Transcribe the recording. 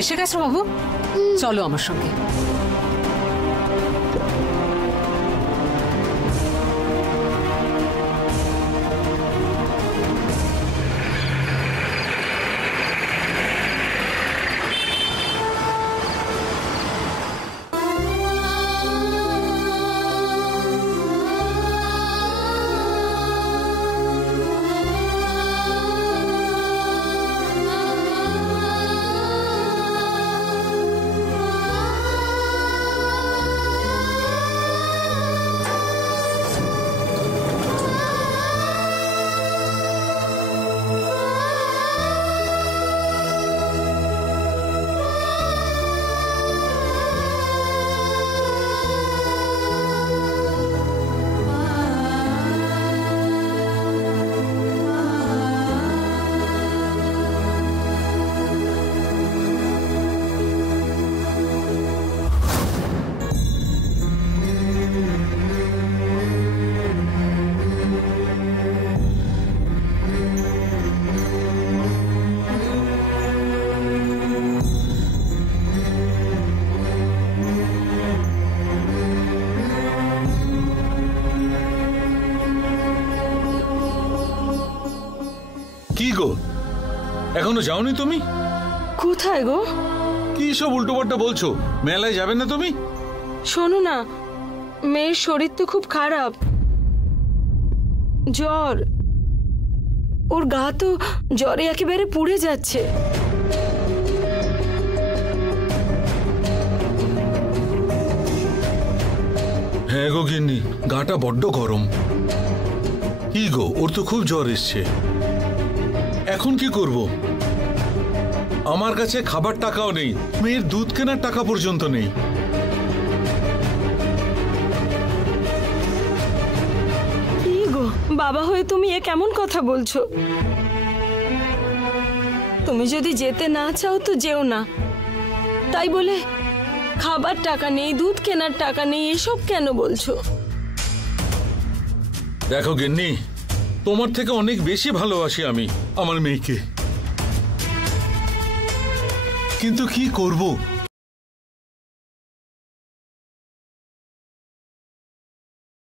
এসে গেছো বাবু, চলো আমার সঙ্গে। কি গো, এখনো যাওনি তুমি? কোথায় গো? কি সব উল্টোপাল্টা বলছো? মেলায় যাবে না তুমি? শোনো না, মেয়ের শরীর তো খুব খারাপ, জ্বর। ওর গা তো জ্বরে একেবারে পুড়ে যাচ্ছে। হ্যাঁ গো গিন্নি, গাটা বড্ড গরম। কি গো, ওর তো খুব জ্বর এসছে। এখন কি করব? আমার কাছে খাবার টাকাও নেই, মেয়ের দুধ কেনার টাকা পর্যন্ত নেই। কি গো, বাবা হয়ে তুমি এ কেমন কথা বলছো? তুমি যদি যেতে না চাও তো যেও না, তাই বলে খাবার টাকা নেই, দুধ কেনার টাকা নেই, এসব কেন বলছো? দেখো গিন্নি, তোমার থেকে অনেক বেশি ভালোবাসি আমি আমার মেয়েকে, কিন্তু কি করব,